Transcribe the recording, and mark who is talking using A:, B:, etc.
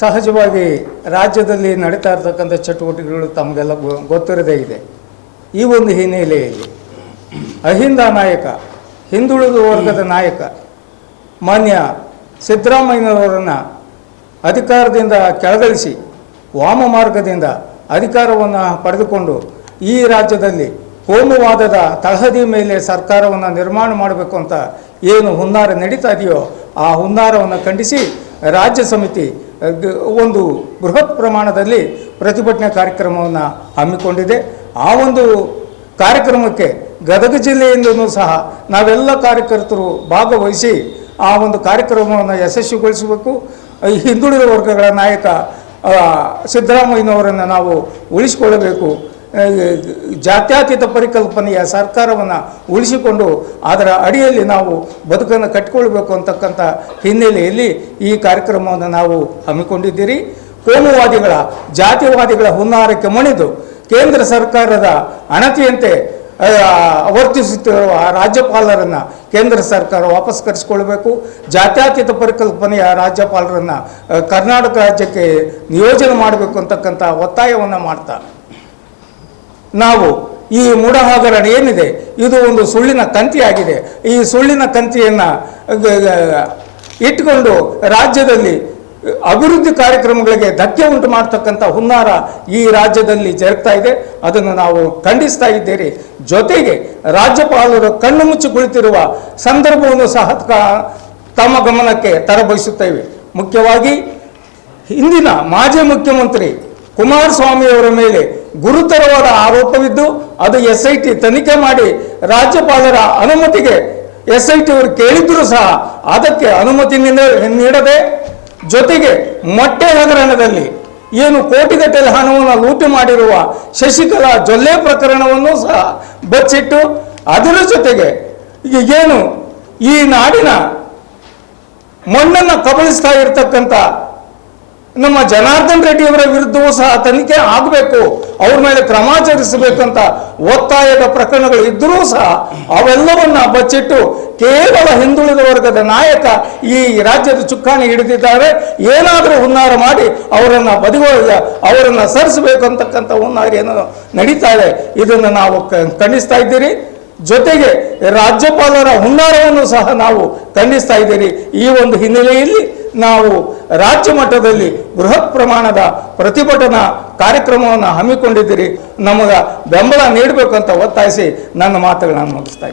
A: ಸಹಜವಾಗಿ ರಾಜ್ಯದಲ್ಲಿ ನಡೀತಾ ಇರತಕ್ಕಂಥ ಚಟುವಟಿಕೆಗಳು ತಮಗೆಲ್ಲ ಗೊತ್ತಿರದೇ ಇದೆ. ಈ ಒಂದು ಹಿನ್ನೆಲೆಯಲ್ಲಿ ಅಹಿಂದ ನಾಯಕ, ಹಿಂದುಳಿದ ವರ್ಗದ ನಾಯಕ, ಮಾನ್ಯ ಸಿದ್ದರಾಮಯ್ಯನವರನ್ನು ಅಧಿಕಾರದಿಂದ ಕೆಳಗಿಳಿಸಿ, ವಾಮ ಮಾರ್ಗದಿಂದ ಅಧಿಕಾರವನ್ನು ಪಡೆದುಕೊಂಡು ಈ ರಾಜ್ಯದಲ್ಲಿ ಕೋಮುವಾದದ ತಳಹದಿ ಮೇಲೆ ಸರ್ಕಾರವನ್ನು ನಿರ್ಮಾಣ ಮಾಡಬೇಕು ಅಂತ ಏನು ಹುನ್ನಾರ ನಡೀತಾ ಇದೆಯೋ ಆ ಹುನ್ನಾರವನ್ನು ಖಂಡಿಸಿ ರಾಜ್ಯ ಸಮಿತಿ ಒಂದು ಬೃಹತ್ ಪ್ರಮಾಣದಲ್ಲಿ ಪ್ರತಿಭಟನೆ ಕಾರ್ಯಕ್ರಮವನ್ನು ಹಮ್ಮಿಕೊಂಡಿದೆ. ಆ ಒಂದು ಕಾರ್ಯಕ್ರಮಕ್ಕೆ ಗದಗ ಜಿಲ್ಲೆಯಿಂದಲೂ ಸಹ ನಾವೆಲ್ಲ ಕಾರ್ಯಕರ್ತರು ಭಾಗವಹಿಸಿ ಆ ಒಂದು ಕಾರ್ಯಕ್ರಮವನ್ನು ಯಶಸ್ವಿಗೊಳಿಸಬೇಕು. ಹಿಂದುಳಿದ ವರ್ಗಗಳ ನಾಯಕ ಸಿದ್ದರಾಮಯ್ಯನವರನ್ನು ನಾವು ಉಳಿಸಿಕೊಳ್ಳಬೇಕು. ಜಾತ್ಯತೀತ ಪರಿಕಲ್ಪನೆಯ ಸರ್ಕಾರವನ್ನು ಉಳಿಸಿಕೊಂಡು ಅದರ ಅಡಿಯಲ್ಲಿ ನಾವು ಬದುಕನ್ನು ಕಟ್ಟಿಕೊಳ್ಬೇಕು ಅಂತಕ್ಕಂಥ ಹಿನ್ನೆಲೆಯಲ್ಲಿ ಈ ಕಾರ್ಯಕ್ರಮವನ್ನು ನಾವು ಹಮ್ಮಿಕೊಂಡಿದ್ದೀರಿ. ಕೋಮುವಾದಿಗಳ ಜಾತಿವಾದಿಗಳ ಹುನ್ನಾರಕ್ಕೆ ಮಣಿದು ಕೇಂದ್ರ ಸರ್ಕಾರದ ಅಣತಿಯಂತೆ ಆ, ವರ್ತಿಸುತ್ತಿರುವ ರಾಜ್ಯಪಾಲರನ್ನು ಕೇಂದ್ರ ಸರ್ಕಾರ ವಾಪಸ್ ಕರೆಸಿಕೊಳ್ಬೇಕು. ಜಾತ್ಯತೀತ ಪರಿಕಲ್ಪನೆಯ ರಾಜ್ಯಪಾಲರನ್ನು ಆ, ಕರ್ನಾಟಕ ರಾಜ್ಯಕ್ಕೆ ನಿಯೋಜನೆ ಮಾಡಬೇಕು ಅಂತಕ್ಕಂಥ ಒತ್ತಾಯವನ್ನು ಮಾಡ್ತಾ ನಾವು ಈ ಮೂಢಹಗರಣ ಏನಿದೆ? ಇದು ಒಂದು ಸುಳ್ಳಿನ ತಂತಿಯಾಗಿದೆ. ಈ ಸುಳ್ಳಿನ ತಂತಿಯನ್ನು ಇಟ್ಟುಕೊಂಡು ರಾಜ್ಯದಲ್ಲಿ ಅಭಿವೃದ್ಧಿ ಕಾರ್ಯಕ್ರಮಗಳಿಗೆ ಧಕ್ಕೆ ಉಂಟು ಮಾಡ್ತಕ್ಕಂಥ ಹುನ್ನಾರ ಈ ರಾಜ್ಯದಲ್ಲಿ ಜರುಗ್ತಾ ಇದೆ. ಅದನ್ನು ನಾವು ಖಂಡಿಸ್ತಾ ಇದ್ದೇವೆ. ಜೊತೆಗೆ ರಾಜ್ಯಪಾಲರು ಕಣ್ಣು ಮುಚ್ಚಿ ಕುಳಿತಿರುವ ಸಂದರ್ಭವನ್ನು ಸಹ ತಮ್ಮ ಗಮನಕ್ಕೆ ತರಬಯಸುತ್ತೇವೆ. ಮುಖ್ಯವಾಗಿ ಹಿಂದಿನ ಮಾಜಿ ಮುಖ್ಯಮಂತ್ರಿ ಕುಮಾರಸ್ವಾಮಿಯವರ ಮೇಲೆ ಗುರುತರವಾದ ಆರೋಪವಿದ್ದು ಅದು ಎಸ್ ಐ ಟಿ ತನಿಖೆ ಮಾಡಿ ರಾಜ್ಯಪಾಲರ ಅನುಮತಿಗೆ ಎಸ್ ಐ ಟಿ ಅವರು ಕೇಳಿದ್ರು ಸಹ ಅದಕ್ಕೆ ಅನುಮತಿ ನೀಡ- ನೀಡದೆ ಜೊತೆಗೆ ಮೊಟ್ಟೆ ಹಗರಣದಲ್ಲಿ ಏನು ಕೋಟಿಗಟ್ಟಲೆ ಹಣವನ್ನು ಲೂಟಿ ಮಾಡಿರುವ ಶಶಿಕಲಾ ಜೊಲ್ಲೆ ಪ್ರಕರಣವನ್ನು ಸಹ ಬಚ್ಚಿಟ್ಟು ಅದರ ಜೊತೆಗೆ ಏನು ಈ ನಾಡಿನ ಮಣ್ಣನ್ನು ಕಬಳಿಸ್ತಾ ಇರತಕ್ಕಂಥ ನಮ್ಮ ಜನಾರ್ದನ್ ರೆಡ್ಡಿ ಅವರ ವಿರುದ್ಧವೂ ಸಹ ತನಿಖೆ ಆಗಬೇಕು, ಅವ್ರ ಮೇಲೆ ಕ್ರಮ ಜರುಗಿಸಬೇಕಂತ ಒತ್ತಾಯದ ಪ್ರಕರಣಗಳು ಇದ್ದರೂ ಸಹ ಅವೆಲ್ಲವನ್ನ ಬಚ್ಚಿಟ್ಟು ಕೇವಲ ಹಿಂದುಳಿದ ವರ್ಗದ ನಾಯಕ ಈ ರಾಜ್ಯದ ಚುಕ್ಕಾಣಿ ಹಿಡಿದಿದ್ದಾರೆ. ಏನಾದರೂ ಹುನ್ನಾರ ಮಾಡಿ ಅವರನ್ನ ಬದಿಗೊಳ ಅವರನ್ನ ಸರಿಸಬೇಕು ಅಂತಕ್ಕಂಥ ಹುನ್ನಾರ ಏನೋ ನಡೀತಾ ಇದೆ. ಇದನ್ನು ನಾವು ಖಂಡಿಸ್ತಾ ಇದ್ದೀರಿ. ಜೊತೆಗೆ ರಾಜ್ಯಪಾಲರ ಹುನ್ನಾರವನ್ನು ಸಹ ನಾವು ಖಂಡಿಸ್ತಾ ಇದ್ದೀರಿ ಈ ಒಂದು ಹಿನ್ನೆಲೆಯಲ್ಲಿ ನಾವು ರಾಜ್ಯ ಮಟ್ಟದಲ್ಲಿ ಬೃಹತ್ ಪ್ರಮಾಣದ ಪ್ರತಿಭಟನಾ ಕಾರ್ಯಕ್ರಮವನ್ನು ಹಮ್ಮಿಕೊಂಡಿದ್ದೀರಿ. ನಮಗೆ ಬೆಂಬಲ ನೀಡಬೇಕು ಅಂತ ಒತ್ತಾಯಿಸಿ ನನ್ನ ಮಾತುಗಳನ್ನು ಮುಗಿಸ್ತಾ